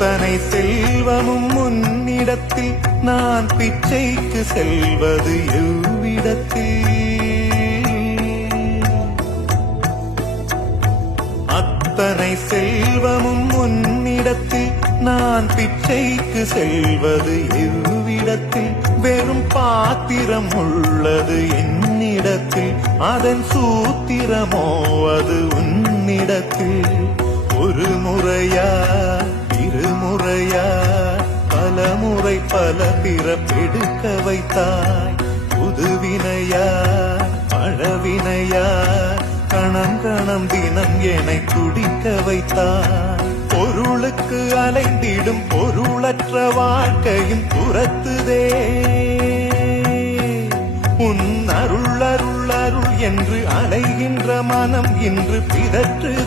அத்தனை செல்வமும் உன்னிடத்தில் நான் பிச்சைக்கு செல்வது எவ்விடத்தில்? அத்தனை செல்வமும் உன்னிடத்தில் நான் பிச்சைக்கு செல்வது எவ்விடத்தில்? வெறும் பாத்திரம் உள்ளது என்னிடத்தில், அதன் சூத்திரமோ அது உன்னிடத்தில். ஒரு முறையா இருமுறையா பலமுறை பல பிறப்பெடுக்க வைத்தாய். புதுவினையா பழவினையா கணம் கணம் தினம் என்னை துடிக்க வைத்தாய். பொருளுக்கு அலைந்திடும் பொருளற்ற வாழ்க்கையும் துரத்துதே. உன் அருள் அருள் அருள் என்று அலைகின்ற மனம் இன்று பிதற்றுதே.